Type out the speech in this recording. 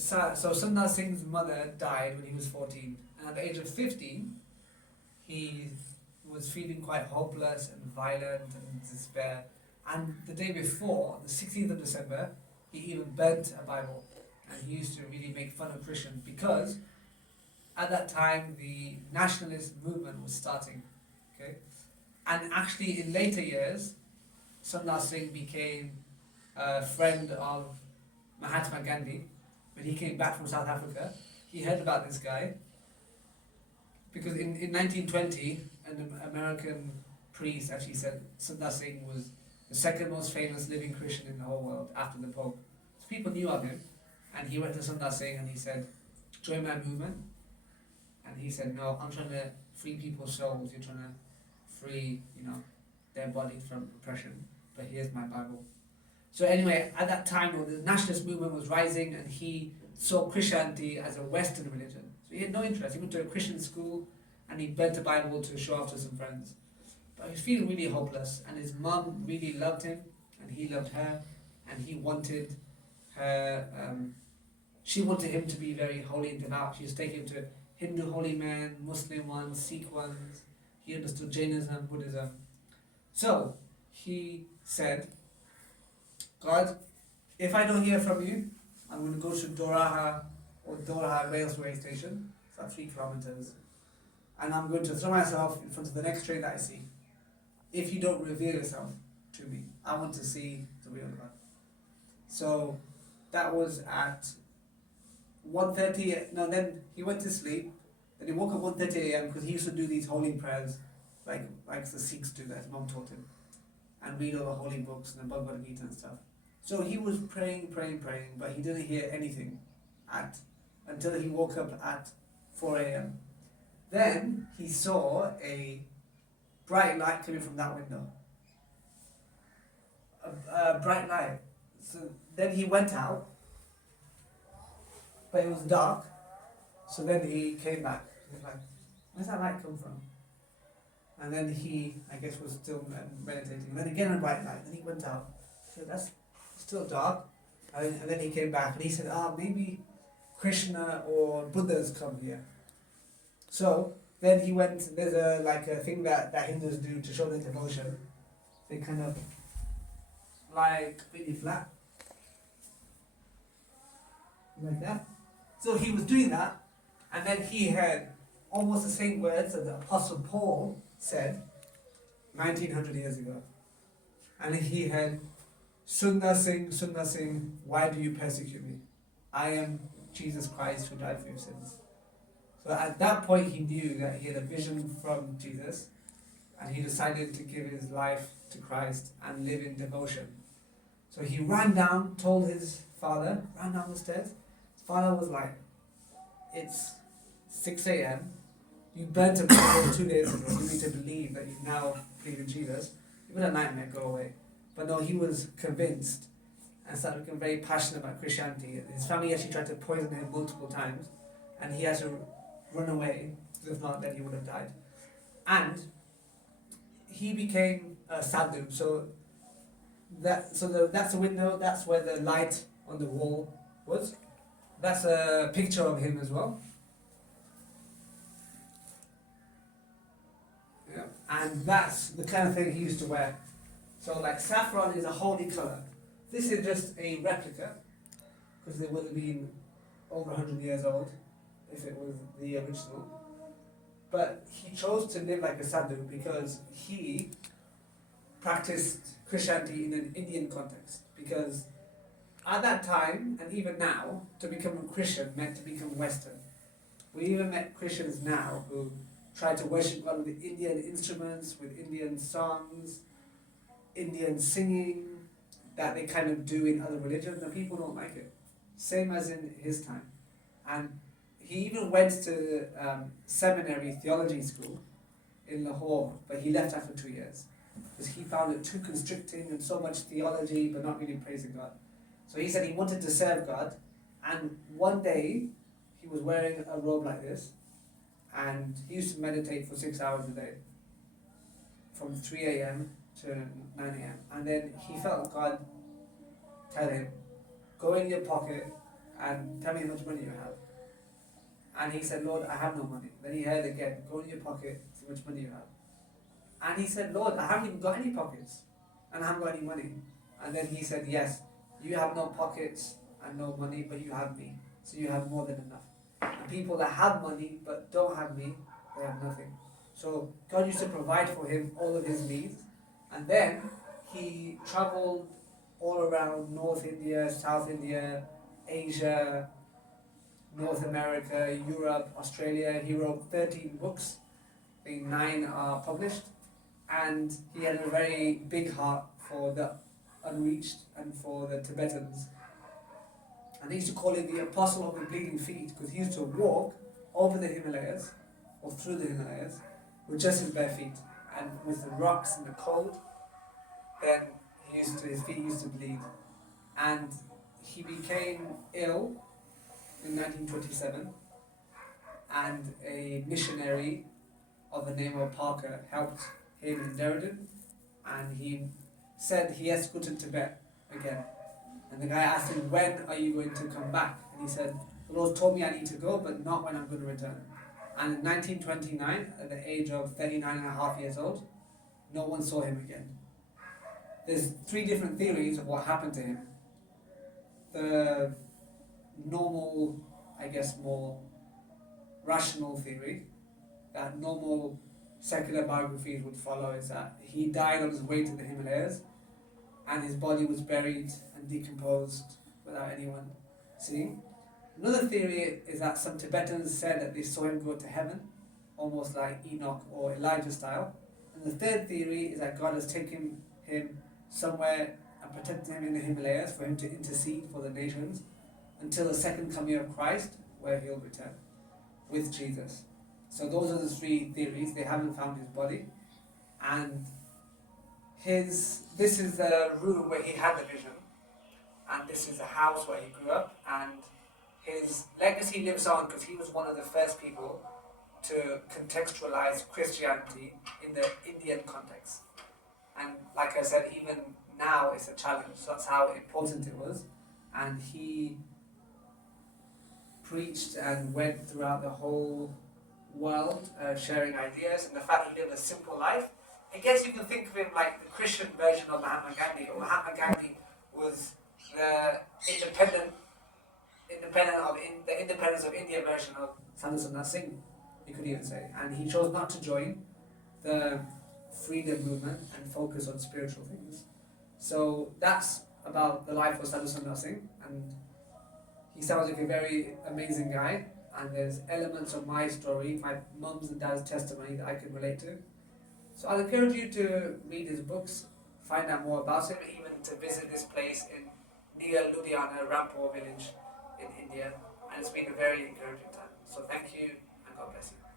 So Sundar Singh's mother died when he was 14, and at the age of 15, he was feeling quite hopeless and violent and despair. And the day before, the 16th of December, he even burnt a Bible, and he used to really make fun of Christians because at that time the nationalist movement was starting. Okay, and actually in later years, Sundar Singh became a friend of Mahatma Gandhi. When he came back from South Africa, he heard about this guy because in 1920, an American priest actually said Sundar Singh was the second most famous living Christian in the whole world after the Pope. So people knew of him, and he went to Sundar Singh and he said, "Join my movement." And he said, "No, I'm trying to free people's souls. You're trying to free, their bodies from oppression. But here's my Bible." So anyway, at that time, the nationalist movement was rising, and he saw Christianity as a Western religion. So he had no interest. He went to a Christian school, and he burnt a Bible to show off to some friends. But he was feeling really hopeless, and his mum really loved him, and he loved her, and he wanted her. She wanted him to be very holy and devout. She was taking him to Hindu holy men, Muslim ones, Sikh ones. He understood Jainism, Buddhism. So he said, "God, if I don't hear from you, I'm going to go to Doraha Railway Station. It's about 3 kilometers. And I'm going to throw myself in front of the next train that I see. If you don't reveal yourself to me, I want to see the real God." So that was at 1:30. No, then he went to sleep. Then he woke up 1:30 a.m. because he used to do these holy prayers, like the Sikhs do, that his mom taught him, and read all the holy books and the Bhagavad Gita and stuff. So he was praying, but he didn't hear anything until he woke up at 4 a.m. Then he saw a bright light coming from that window. A bright light. So then he went out, but it was dark. So then he came back. He was like, "Where's that light come from?" And then he, I guess, was still meditating. And then again a bright light. Then he went out. So that's still dark. And then he came back and he said, maybe Krishna or Buddha's come here. So then he went, there's a thing that Hindus do to show their devotion. They kind of really flat. Like that. So he was doing that, and then he heard almost the same words that the Apostle Paul said 1900 years ago. And he heard, Sundar Singh, why do you persecute me? I am Jesus Christ who died for your sins." So at that point he knew that he had a vision from Jesus, and he decided to give his life to Christ and live in devotion. So he ran down, told his father, ran down the stairs. His father was like, "It's 6 a.m. You burnt a Bible 2 days ago. You need to believe that you now believe in Jesus. You've got a nightmare, go away." But no, he was convinced and started becoming very passionate about Christianity. His family actually tried to poison him multiple times, and he had to run away, because if not, then he would have died. And he became a saddhu. So that's the window. That's where the light on the wall was. That's a picture of him as well. Yeah. And that's the kind of thing he used to wear. So saffron is a holy colour. This is just a replica, because it would have been over 100 years old if it was the original. But he chose to live like a sadhu because he practiced Christianity in an Indian context. Because at that time, and even now, to become a Christian meant to become Western. We even met Christians now who try to worship God with Indian instruments, with Indian songs, Indian singing, that they kind of do in other religions, and people don't like it. Same as in his time. And he even went to seminary theology school in Lahore, but he left after 2 years because he found it too constricting and so much theology but not really praising God. So he said he wanted to serve God, and one day he was wearing a robe like this, and he used to meditate for 6 hours a day from 3 a.m. to 9 a.m. And then he felt God tell him, "Go in your pocket and tell me how much money you have. And he said, Lord, I have no money. Then he heard again, go in your pocket, see how much money you have. And he said, Lord, I haven't even got any pockets, and I haven't got any money. And then he said, yes, you have no pockets and no money, but you have me. So you have more than enough. And people that have money but don't have me, they have nothing. So God used to provide for him all of his needs. And then he traveled all around North India, South India, Asia, North America, Europe, Australia. He wrote 13 books. I think 9 are published. And he had a very big heart for the unreached and for the Tibetans. And they used to call him the apostle of the bleeding feet, because he used to walk over the Himalayas or through the Himalayas with just his bare feet, and with the rocks and the cold, then his feet used to bleed. And he became ill in 1927, and a missionary of the name of Parker helped him in Derridin, and he said he has to go to Tibet again. And the guy asked him, when are you going to come back? And he said, the Lord told me I need to go, but not when I'm going to return. And in 1929, at the age of 39 and a half years old, no one saw him again. There's 3 different theories of what happened to him. The normal, I guess more rational theory that normal secular biographies would follow is that he died on his way to the Himalayas, and his body was buried and decomposed without anyone seeing. Another theory is that some Tibetans said that they saw him go to heaven, almost like Enoch or Elijah style. And the third theory is that God has taken him somewhere and protected him in the Himalayas for him to intercede for the nations until the second coming of Christ, where he'll return with Jesus. So those are the 3 theories. They haven't found his body. And this is the room where he had the vision, and this is the house where he grew up, and his legacy lives on because he was one of the first people to contextualize Christianity in the Indian context. And like I said, even now it's a challenge. So that's how important it was. And he preached and went throughout the whole world, sharing ideas, and the fact he lived a simple life. I guess you can think of him like the Christian version of Mahatma Gandhi. Mahatma Gandhi was the independence of India version of Sundar Singh, you could even say. And he chose not to join the freedom movement and focus on spiritual things. So that's about the life of Sundar Singh, and he sounds like a very amazing guy. And there's elements of my story, my mum's and dad's testimony that I can relate to. So I'll encourage you to read his books, find out more about him, even to visit this place near Ludhiana, Rampur village in India. And it's been a very encouraging time. So thank you, and God bless you.